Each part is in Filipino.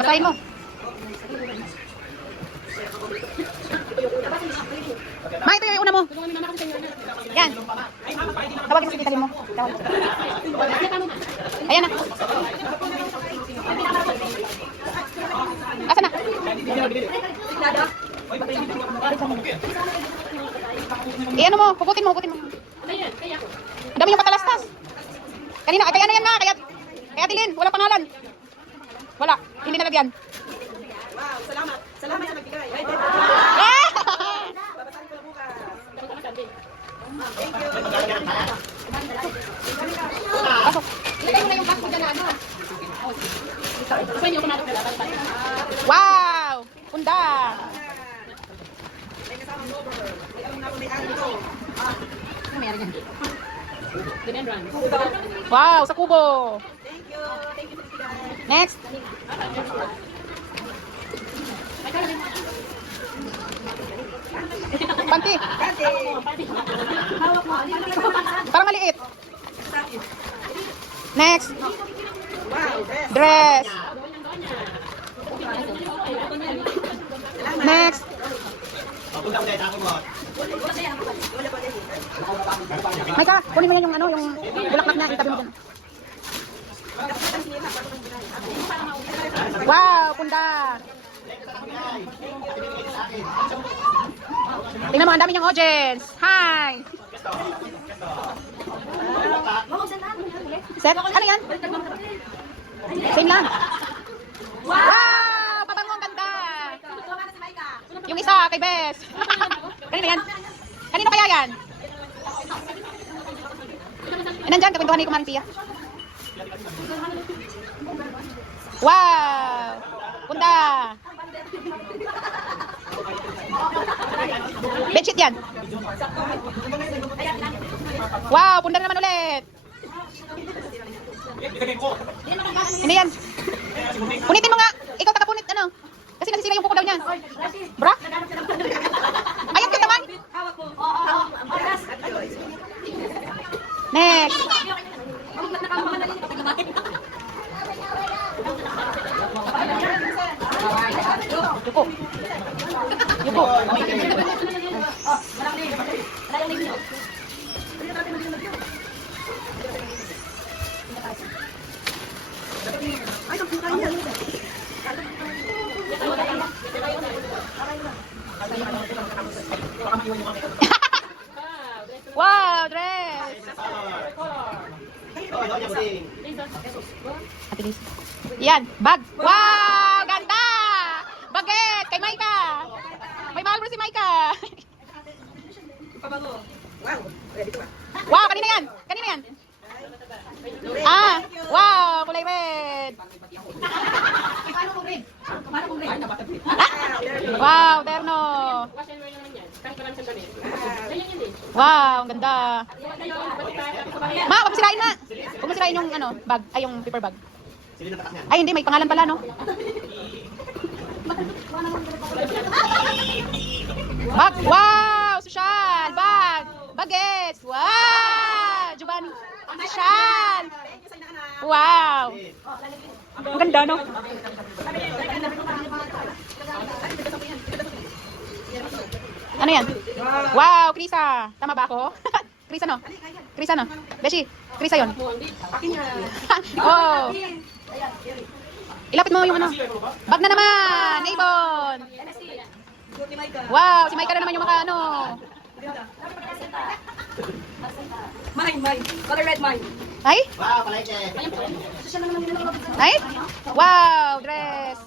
Basahin mo. Ma, ito yung una mo. Yan. Tawagin mo sa titalin mo. Ayan na. Asa na? Ano mo, hugutin mo. Ang dami yung patalastas. Kanina, kaya na yan na. Kaya Tilin, wala pangalan. Wala, hindi nalagyan. Wow, salamat. Salamat sa nagbigay. Babasahin ko na bukas. Thank you. Pasok. Ilagay mo na yung box mo dyan na ano. Pwede ko na Wow! Punda! May kasamang over. May alam na ako may ano ito. Ano mayroon yan? Dinendron. Wow, sa kubo. Thank you. Thank you sa nagbigay. Next. Panty. Kati. Parang maliit. Next. Wow, best. Dress. Next. Mika, kunin mo yan yung ano, yung bulaklak na, itabi mo dyan. Wow, punda. Tingnan mo, ang dami niyang audience. Hi. Set, ano yan? Same lang. Wow, pabango, ang ganda. Yung isa, kay Bes. Kanina yan? Kanino kaya yan? Nandyan, kapintuhan ni Kumaring Pia. Wow! Punda! Bedsheet yan. Wow! Punda na naman ulit. Hindi yan. Punitin mo nga. Ikaw takapunit, ano? Kasi nasisira yung kuko daw niya. Bra? Ayan ka naman. Next. Yuko. Yuko. Wow, dress. Ate Liz. Yan, bag. Wow, ganda. Baget, kay Maika. May mahal mo si Maika. Pabango. Wow, ready ko ba? Wow, kanina yan. Kanina yan. Ah, wow, kulay red. Wow, terno. Wow, ang ganda. Ma, huwag mo sirain na. Huwag mo sirain yung ano, bag, ay yung paper bag. Ay, hindi, may pangalan pala, no? Bag, wow, social, bag, bagets, wow, Giovanni, social, wow. Ang ganda, no? Ano yan? Wow, Krisa. Tama ba ako? Krisa, no? Krisa, no? Beshi, Krisa yun. Oh. Ilapit mo yung ano. Bag na naman, Avon. Wow, si Maika na naman yung maka ano. Mine. Color red mine. Ay? Wow, palike. Ay? Wow, dress.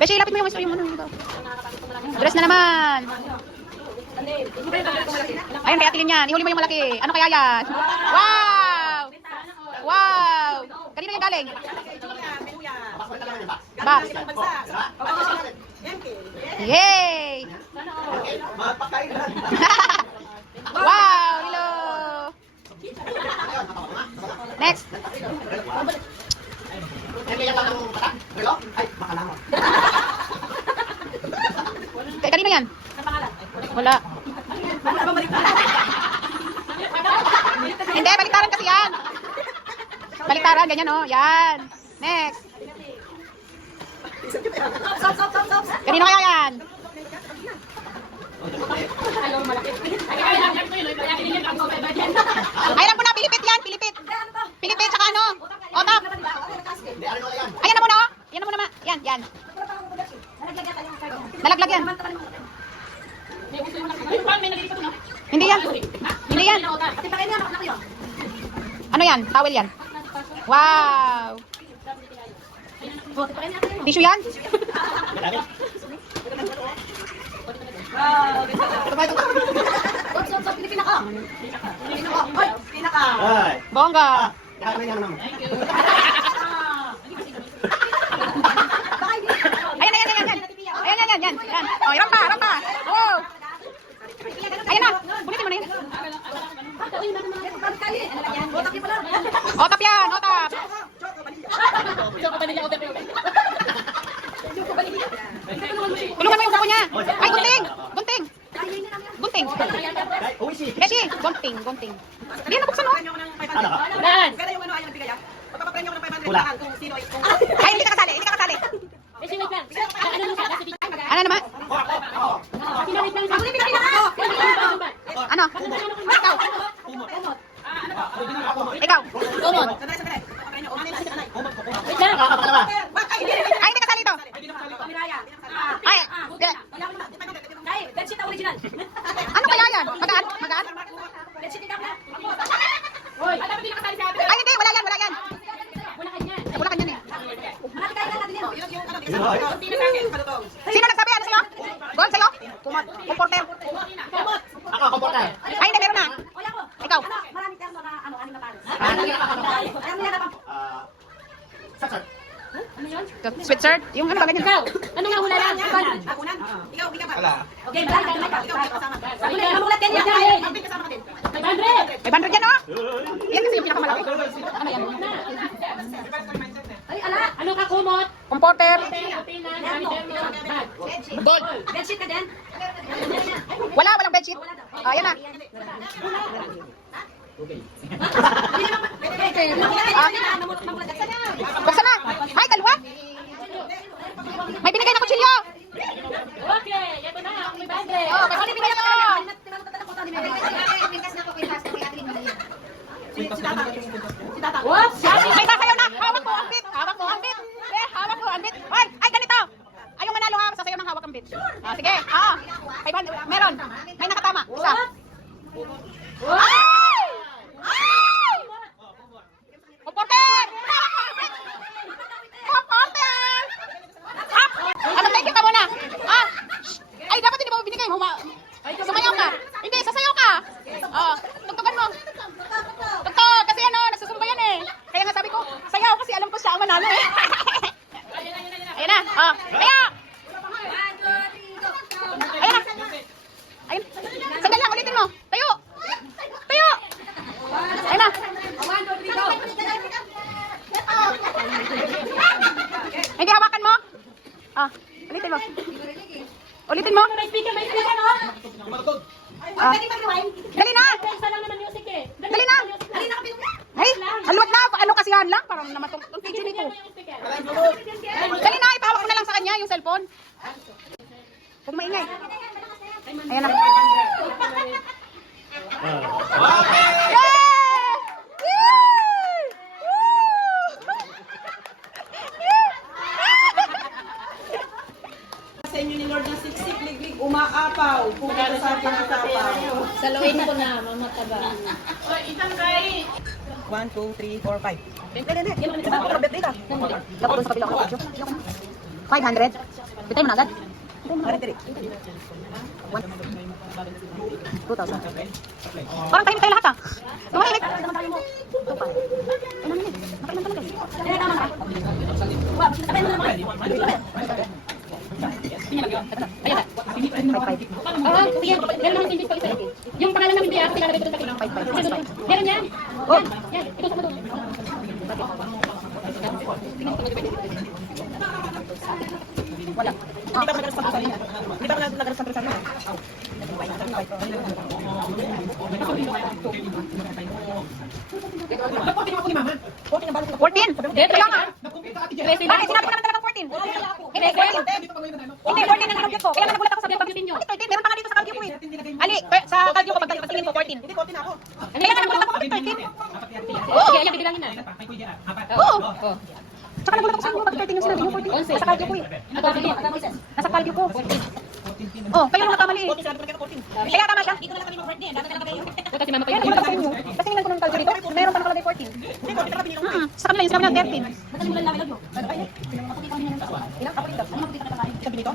Beshi, ilapit mo yung ano. Dress na naman. Ayun, kaya tingin yan. Ihuli mo yung malaki. Ano kaya yan? Wow! Wow! Kanino yung galing? Box. Yay! Wow! Hello! Next. Kanino yan? Wala. Hindi, baliktaran kasi yan. Baliktaran, ganyan oh. Yan. Next. Kanino kaya yan? Ay, alam ko na, Pilipit yan, Pilipit. Pilipit, saka ano? Otap. Ayan na muna, oh. Yan na muna, yan, yan. Nalaglag yan. Hindi yan. Hindi yan. Ano yan? Towel yan. Wow. Tissue yan? Bongga. Ayan, ayan, ayan, ayan. Ayan, ayan, ayan, ayan. Oh, rampa, rampa. Wow. Ayan na. Bulitin mo na yun. Otap yan, otap. Tulungan mo yung kuko niya. Ay, gunting. Gunting. Gunting. Beshi, gunting, gunting. Hindi na buksan, oh. Lan! Ay, hindi ka kasali, hindi ka kasali. Kasi wait lang. Ano nung sa kasi Ano naman? pinawit lang sa Ano? Ikaw. Ikaw. Kumot. Wait lang. Ay, hindi kasali ito. Ay, di. Ano kaya yan? Magaan? Magaan? Hoy. Ay, hindi, wala yan, wala yan. Wala kanya. Wala ka yan eh. Sino nagsabi? Ano sa'yo? Gold sa'yo? Kumot. Comporter. Ay, hindi, meron na. Ikaw. Ano yun? Sweet shirt? Yung ano ba ganyan? Ikaw. Ano nga wala lang? Okay, balik ka naman. Wala ka mulat yan. 500. 500 yan, oh. Yan kasi yung pinakamalaki. Ano yan? Ay, ala. Ano ka kumot? Comporter. Kapinan, gamit mo. Bag. Gold. Bedsheet ka din? Wala, walang bedsheet. Ah, yan na. Buksan na. Ay, dalawa. May binigay na kutsilyo. Okay, ito na. May 500. Oh, may binigay na. Whoops! May sasayaw na. Hawak mo ang bit. Hawak mo ang bit. Eh, hawak mo ang bit. Ay, ay, ganito. Ay, yung manalo ha. Sasayaw ng hawak ang bit. Ah, sige. Ah, 500. Meron. May nakatama. Isa. Ay! Ay! Comporter! Comporter! Ano, thank you ka muna. Ah, ay, dapat hindi mo binigay. Sumayaw ka. Hindi, sasayaw ka. Oh, tugtugan mo. Tugtog, kasi ano, nagsusumba yan eh. Kaya nga sabi ko, sayaw kasi alam ko siya ang manalo eh. Ayan na, oh, kaya. Ayan na. Ayun. Sandali lang, ulitin mo. Tayo. Tayo. Ayun na. Hindi, hawakan mo. Ah, ulitin mo. Ulitin mo. May speaker, no? Ah. Dali na. Isa lang naman music eh. Dali na. Ay, haluwat na. Ano kasi yan lang? Parang naman itong video nito. Dali na, ipahawak mo na lang sa kanya yung cellphone. Huwag maingay. Ayan na. Yeah! Sa inyo ni Lord ng siksik, liglig, umaapaw. Pumunta sa atin ang tapaw. Saluin ko na, mamataba. 1, 2, 3, 4, 5. Hindi. Dapat doon sa kapila ako. 500. Bitay mo na agad. 2,000. Parang tahimik tayo lahat ah. Tumahimik. Oo, sige. Meron naman sindis pa isa. Yung pangalan namin diya, tingnan natin ito sa kinang 5. Meron yan. Oh. Yan, ito sa doon. Wala. Hindi ba nagaras sa kanya? Hindi ba nagaras sa kanya? Fourteen. Kaya nga. Bakit sinabi ko naman talaga 14? Hindi. Hindi, 14 na lang ko. Kaya nga nagulat ako sa Pag-duty nyo. 13, meron pa nga dito sa kalkyo ko eh. Ali, sa kalkyo ko, pagtingin ko 14. Hindi, 14 ako. Kaya nga nagulat ako sa 13. Sige, ayan, bibilangin na. Oo. Tsaka nagulat ako sa inyo, pag 13 yung sinabi yung 14. Onse. Nasa kalkyo ko eh. Ako, sige. Nasa kalkyo ko. Oh, kayo lang nakamali eh. 14, sabi ko na 14. Kaya tama siya. Puta si mama Kaya kayo. nagulat ako sa inyo. Kasi tingnan ko ng kalkyo dito, meron pa nakalagay 14. Hindi, 14 na pinili ko. Sa kanila yung sinabi ng 13. Ilang ako dito? Sabi nito?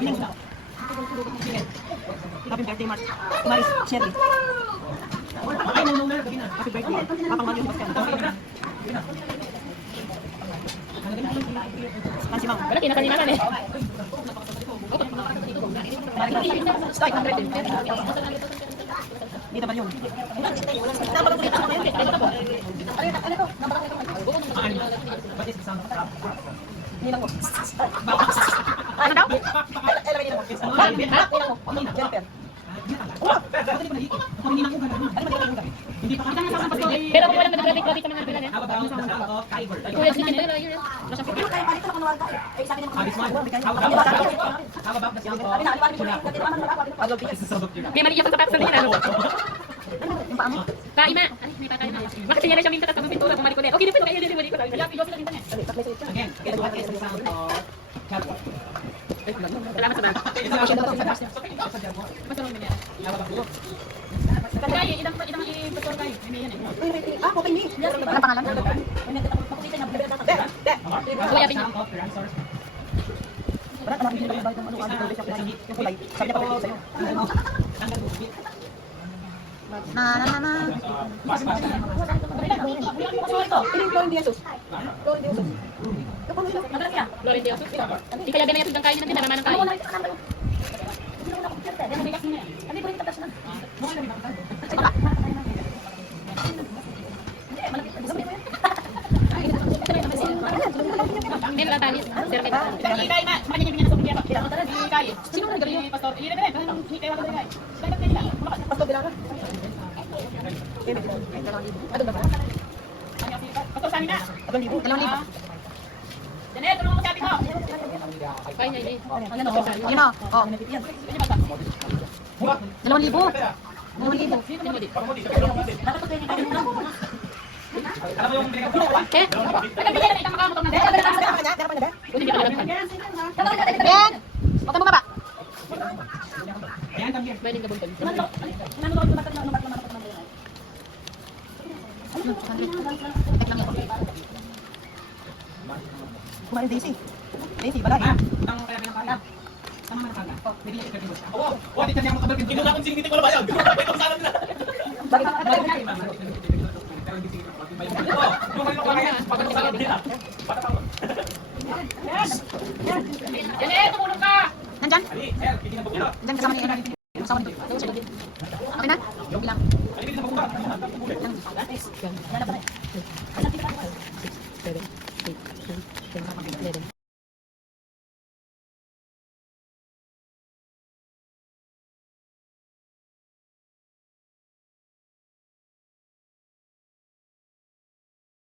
Bilang na. Happy birthday, Mark. Maris, Sherry. Happy birthday. Papang Mario, Sebastian. Nancy Mang. Wala, kinakaninanan eh. Stay, 100. Dito ba yun? Nilang mo. Ano daw? Elaway nilang mo. Nilang mo. Jennifer. Pero kung walang nag-graduate ka mga bilan eh. Kuya, sige, hindi na yun. May maliyak sa tapos na yun. Yung paa mo? Kaima. May pakaima. Bakit siya na siya minta tapos pintura kung mariko din. Okay, dito kayo dito dito. Salamat sa bang. Masarap mo niya. Kaya idang i-pastor kayo. May yan eh. Ah, okay, me. Anong pangalan? Kuya Bing. Wala, alam hindi na ng ano-ano yung kulay. Sabi niya pa sa'yo. Na. Florence Jesus. Glory Dios. Di kaya ganyan yung kain natin naman ng kain. Men la tani, sir men. Sino nang galing? Pastor Bilara. Adong libo. 2,000. Kain niya ini. Yun o. Oh. 2,000. 2,000. Eh? Hindi ka lang. Ben! Huwag ka bumaba. Maling ka buntun. 100. Tek lang yun. Kumain Daisy. Daisy, balay. Tumulong ka! Nandyan? Nandyan kasama niya. Kasama nito. Okay na? Bilang. Seven, 8, 9, 10, 11.